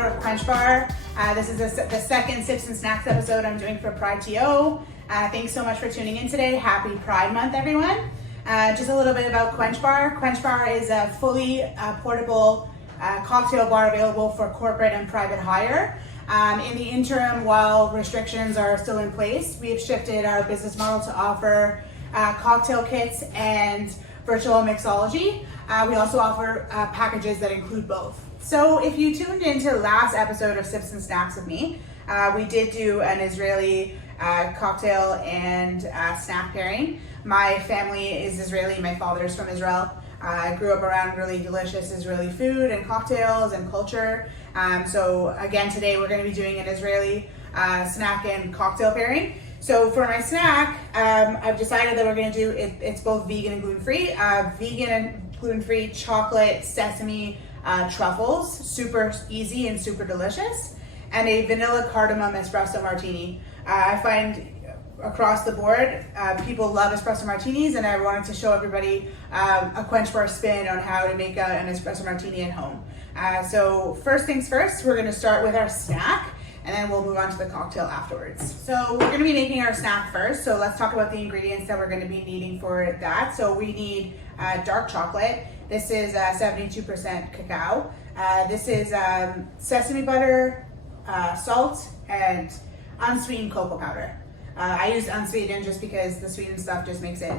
owner of Quench Bar. This is the second Sips and Snacks episode I'm doing for Pride TO. Thanks so much for tuning in today. Happy Pride Month, everyone. Just a little bit about Quench Bar. Quench Bar is a fully portable cocktail bar available for corporate and private hire. In the interim, while restrictions are still in place, we've shifted our business model to offer cocktail kits and virtual mixology. We also offer packages that include both. So if you tuned into the last episode of Sips and Snacks with me, we did do an Israeli cocktail and snack pairing. My family is Israeli, my father's from Israel. I grew up around really delicious Israeli food and cocktails and culture. So again, today we're going to be doing an Israeli snack and cocktail pairing. So for my snack, I've decided that we're going to do it's both vegan and gluten-free. Vegan and gluten-free chocolate sesame truffles, super easy and super delicious, and a vanilla cardamom espresso martini. I find across the board, people love espresso martinis, and I wanted to show everybody a Quench Bar spin on how to make an espresso martini at home. So first things first, we're going to start with our snack, and then we'll move on to the cocktail afterwards. So we're going to be making our snack first, so let's talk about the ingredients that we're going to be needing for that. So we need dark chocolate. This is 72% cacao. This is sesame butter, salt, and unsweetened cocoa powder. I use unsweetened just because the sweetened stuff just makes it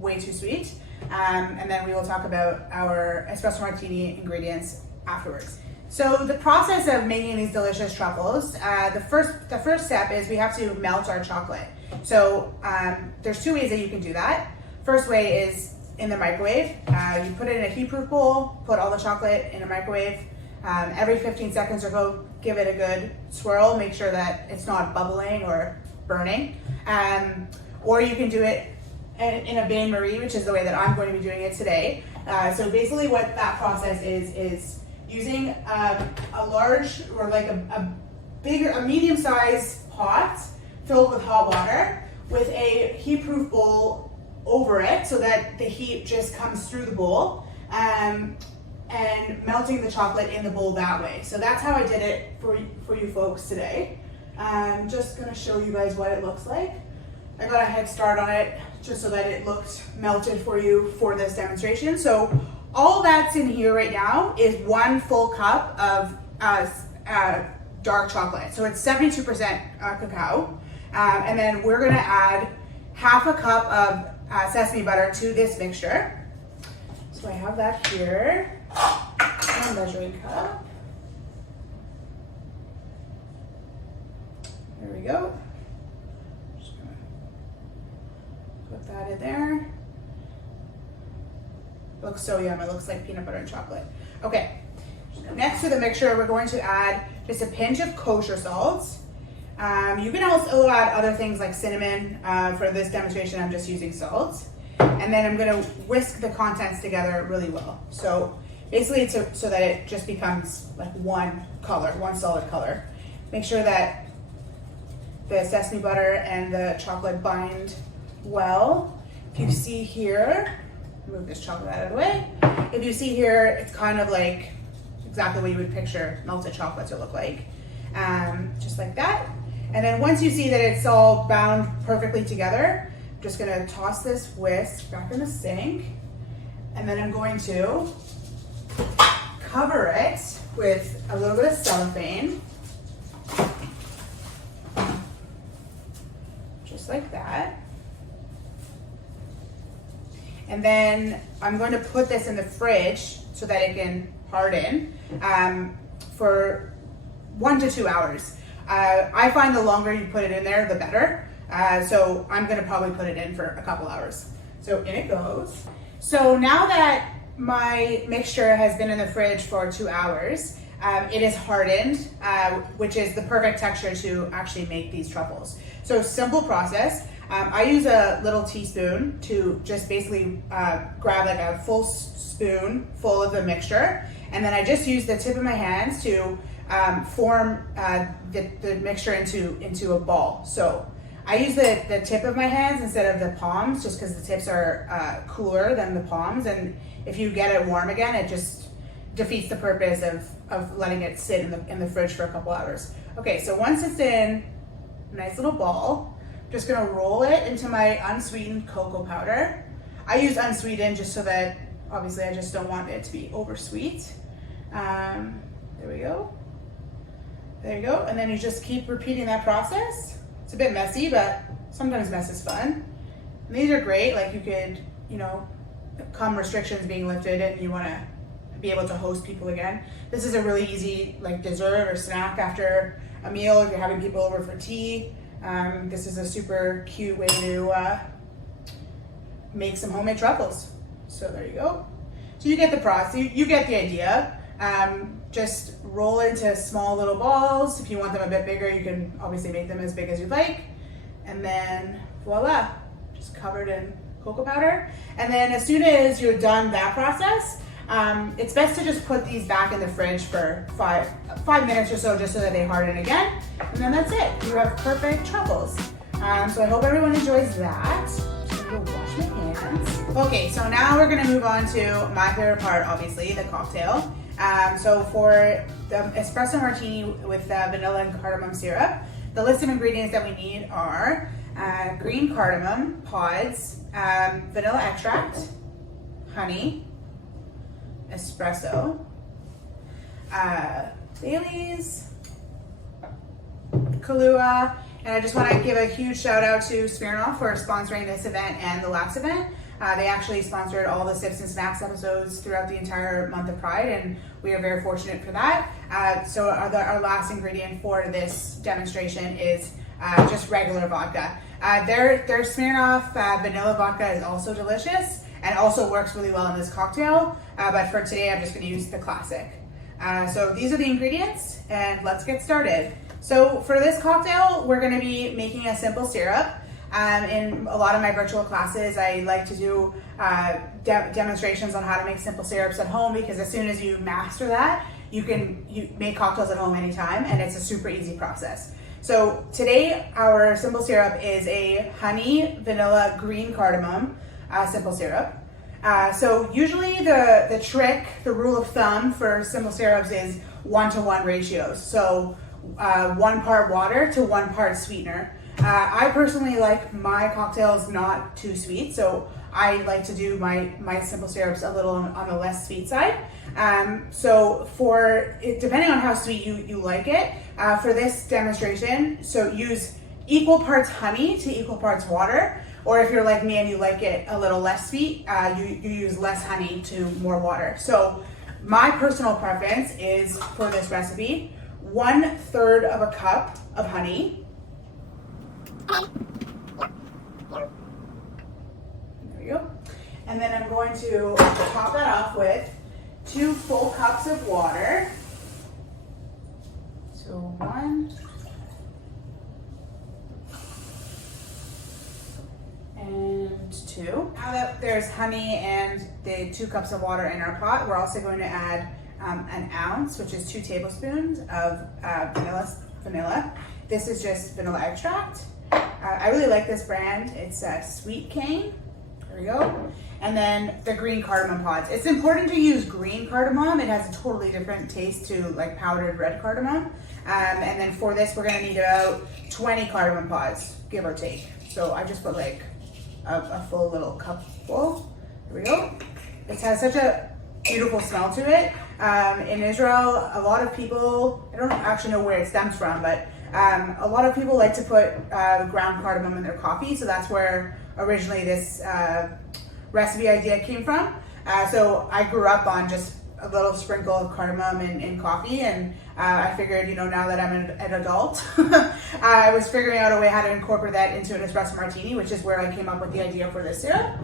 way too sweet. And then we will talk about our espresso martini ingredients afterwards. So the process of making these delicious truffles, the first step is we have to melt our chocolate. So there's two ways that you can do that. First way is in the microwave. You put it in a heat-proof bowl, put all the chocolate in a microwave. Every 15 seconds or so, give it a good swirl. Make sure that it's not bubbling or burning. Or you can do it in a bain-marie, which is the way that I'm going to be doing it today. So basically what that process is using a large or like a medium-sized pot filled with hot water with a heat-proof bowl over it so that the heat just comes through the bowl, and melting the chocolate in the bowl that way. So that's how I did it for you folks today. I'm just gonna show you guys what it looks like. I got a head start on it just so that it looked melted for you for this demonstration. So all that's in here right now is 1 full cup of dark chocolate. So it's 72% cacao. And then we're gonna add half a cup of sesame butter to this mixture. So I have that here, and a measuring cup. There we go. Just gonna put that in there. Looks so yum, it looks like peanut butter and chocolate. Okay, next to the mixture, we're going to add just a pinch of kosher salt. You can also add other things like cinnamon. For this demonstration, I'm just using salt. And then I'm gonna whisk the contents together really well. So basically it's so that it just becomes like one color, one solid color. Make sure that the sesame butter and the chocolate bind well. If you see here, move this chocolate out of the way. If you see here, it's kind of like exactly what you would picture melted chocolate to look like. Just like that. And then once you see that it's all bound perfectly together, I'm just gonna toss this whisk back in the sink. And then I'm going to cover it with a little bit of cellophane. Just like that. And then I'm going to put this in the fridge so that it can harden for 1 to 2 hours. I find the longer you put it in there, the better. So I'm gonna probably put it in for a couple hours. So in it goes. So now that my mixture has been in the fridge for 2 hours, it is hardened, which is the perfect texture to actually make these truffles. So simple process. I use a little teaspoon to just basically grab like a full spoon full of the mixture. And then I just use the tip of my hands to form the mixture into a ball. So I use the tip of my hands instead of the palms, just because the tips are cooler than the palms, and if you get it warm again, it just defeats the purpose of letting it sit in the fridge for a couple hours. Okay, so once it's in a nice little ball, I'm just gonna roll it into my unsweetened cocoa powder. I use unsweetened just so that obviously I just don't want it to be over sweet. There we go. There you go. And then you just keep repeating that process. It's a bit messy, but sometimes mess is fun. And these are great. Like you could, come restrictions being lifted and you want to be able to host people again. This is a really easy like dessert or snack after a meal if you're having people over for tea. This is a super cute way to make some homemade truffles. So there you go. So you get the process, you get the idea. Just roll into small little balls. If you want them a bit bigger, you can obviously make them as big as you like. And then voila, just covered in cocoa powder. And then as soon as you're done that process, it's best to just put these back in the fridge for five minutes or so, just so that they harden again. And then that's it. You have perfect truffles. So I hope everyone enjoys that. Just gonna go wash my hands. Okay, so now we're gonna move on to my favorite part, obviously, the cocktail. So for the espresso martini with vanilla and cardamom syrup, the list of ingredients that we need are green cardamom pods, vanilla extract, honey, espresso, Baileys, Kahlua, and I just want to give a huge shout out to Smirnoff for sponsoring this event and the last event. They actually sponsored all the Sipz and Snacks episodes throughout the entire month of Pride, and we are very fortunate for that. So our last ingredient for this demonstration is just regular vodka. Their Smirnoff vanilla vodka is also delicious and also works really well in this cocktail, but for today I'm just going to use the classic. So these are the ingredients, and let's get started. So for this cocktail, we're going to be making a simple syrup. In a lot of my virtual classes, I like to do demonstrations on how to make simple syrups at home, because as soon as you master that, you make cocktails at home anytime, and it's a super easy process. So today, our simple syrup is a honey, vanilla, green cardamom simple syrup. So usually the rule of thumb for simple syrups is 1-to-1 ratios. So 1 part water to 1 part sweetener. I personally like my cocktails not too sweet, so I like to do my simple syrups a little on the less sweet side. So depending on how sweet you like it, for this demonstration, so use equal parts honey to equal parts water, or if you're like me and you like it a little less sweet, you use less honey to more water. So my personal preference is, for this recipe, 1/3 of a cup of honey. There we go. And then I'm going to top that off with 2 full cups of water. So 1 and 2. Now that there's honey and the 2 cups of water in our pot, we're also going to add an ounce, which is 2 tablespoons of vanilla. This is just vanilla extract. I really like this brand. It's Sweet Cane. There we go. And then the green cardamom pods. It's important to use green cardamom. It has a totally different taste to like powdered red cardamom. And then for this, we're gonna need about 20 cardamom pods, give or take. So I just put like a full little cup full. There we go. It has such a beautiful smell to it. In Israel, a lot of people, I don't actually know where it stems from, but a lot of people like to put ground cardamom in their coffee, so that's where originally this recipe idea came from. So I grew up on just a little sprinkle of cardamom in coffee, and I figured, now that I'm an adult, I was figuring out a way how to incorporate that into an espresso martini, which is where I came up with the idea for this syrup.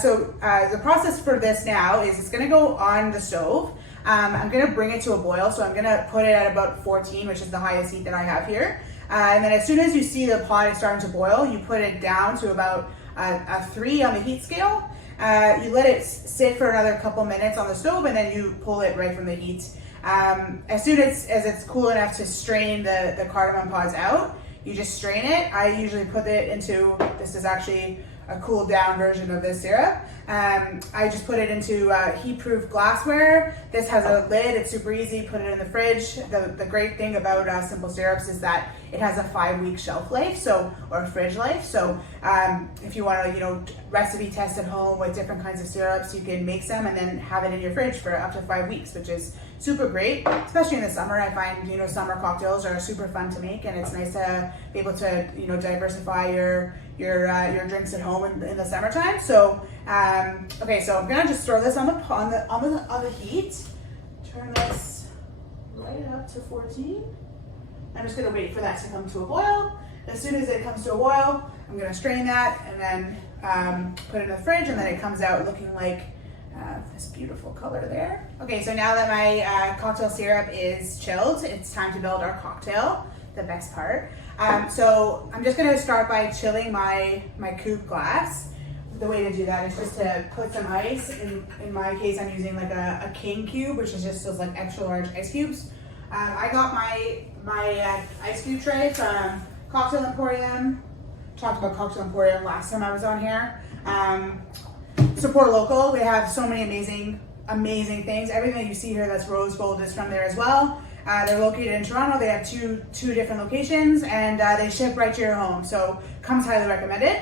So the process for this now is it's gonna go on the stove. I'm gonna bring it to a boil, so I'm gonna put it at about 14, which is the highest heat that I have here. And then as soon as you see the pot is starting to boil, you put it down to about a 3 on the heat scale. You let it sit for another couple minutes on the stove, and then you pull it right from the heat. As soon as it's cool enough to strain the cardamom pods out, you just strain it. I usually put it into, this is actually a cooled down version of this syrup. I just put it into heat-proof glassware. This has a lid, it's super easy, put it in the fridge. The great thing about simple syrups is that it has a 5-week shelf life, or fridge life. So if you want to, recipe test at home with different kinds of syrups, you can make some and then have it in your fridge for up to 5 weeks, which is super great, especially in the summer. I find, summer cocktails are super fun to make, and it's nice to be able to, diversify your drinks at home in the summertime. So, okay, so I'm gonna just throw this on the heat. Turn this right up to 14. I'm just gonna wait for that to come to a boil. As soon as it comes to a boil, I'm gonna strain that and then put it in the fridge, and then it comes out looking like this beautiful color there. Okay, so now that my cocktail syrup is chilled, it's time to build our cocktail, the best part. So I'm just gonna start by chilling my coupe glass. The way to do that is just to put some ice. In my case, I'm using like a king cube, which is just those like extra large ice cubes. I got my ice cube tray from Cocktail Emporium. Talked about Cocktail Emporium last time I was on here. Support local. They have so many amazing things. Everything that you see here that's rose gold is from there as well. They're located in Toronto. They have two different locations, and they ship right to your home. So comes highly recommended.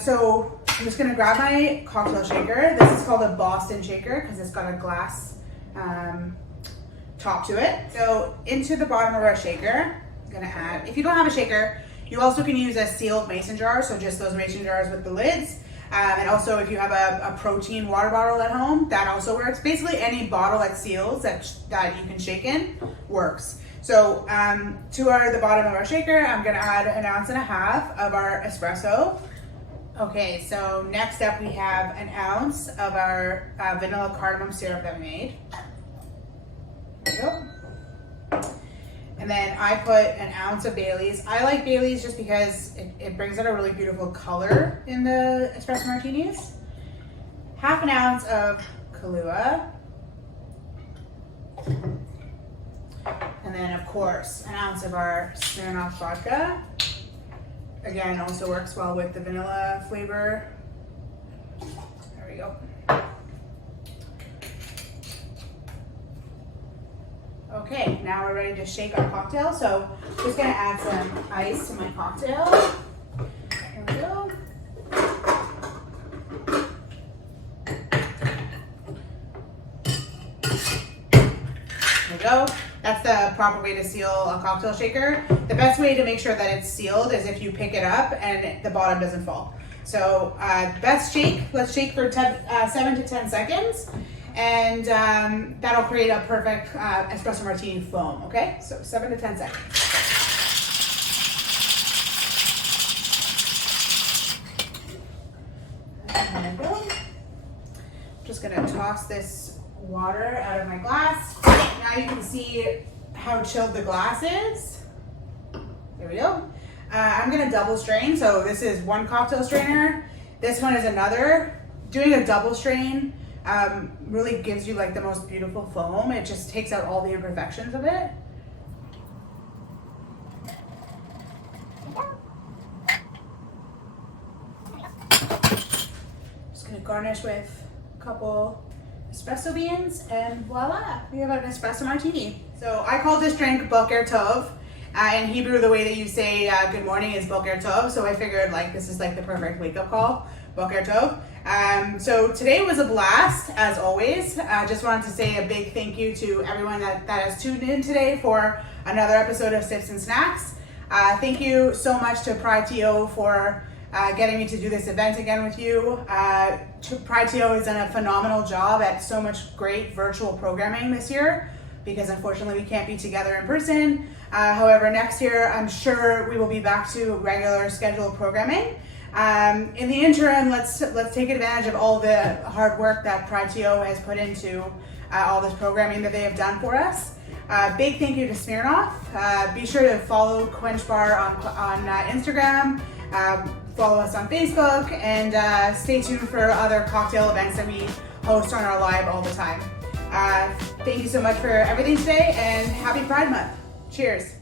So I'm just gonna grab my cocktail shaker. This is called a Boston shaker because it's got a glass top to it. So into the bottom of our shaker, I'm gonna add, if you don't have a shaker, you also can use a sealed mason jar. So just those mason jars with the lids. And also if you have a protein water bottle at home, that also works. Basically any bottle that seals that you can shake in works. So to the bottom of our shaker, I'm gonna add 1.5 ounces of our espresso. Okay, so next up we have 1 ounce of our vanilla cardamom syrup that we made. There we go. And then I put 1 ounce of Bailey's. I like Bailey's just because it brings out a really beautiful color in the espresso martinis. 1/2 ounce of Kahlua. And then of course 1 ounce of our Smirnoff vodka. Again, also works well with the vanilla flavor. There we go. Okay, now we're ready to shake our cocktail. So just gonna add some ice to my cocktail. There we go. There we go. That's the proper way to seal a cocktail shaker. The best way to make sure that it's sealed is if you pick it up and the bottom doesn't fall. So best shake, let's shake for 7 to 10 seconds. And that'll create a perfect espresso martini foam, okay? So 7 to 10 seconds. There we go. Just gonna toss this water out of my glass. Now you can see how chilled the glass is. There we go. I'm gonna double strain. So this is one cocktail strainer. This one is another. Doing a double strain really gives you like the most beautiful foam. It just takes out all the imperfections of it. Just gonna garnish with a couple espresso beans, and voila, we have an espresso martini. So I call this drink Boker Tov. In Hebrew, the way that you say good morning is Boker Tov, so I figured like this is like the perfect wake-up call, Boker Tov. So today was a blast, as always. I just wanted to say a big thank you to everyone that has tuned in today for another episode of Sipz and Snacks. Thank you so much to Pride TO for getting me to do this event again with you. Pride TO has done a phenomenal job at so much great virtual programming this year, because unfortunately we can't be together in person. However, next year I'm sure we will be back to regular scheduled programming. In the interim, let's take advantage of all the hard work that Pride TO has put into all this programming that they have done for us. Big thank you to Smirnoff. Be sure to follow Quench Bar on Instagram. Follow us on Facebook, and stay tuned for other cocktail events that we host on our live all the time. Thank you so much for everything today, and happy Pride Month. Cheers.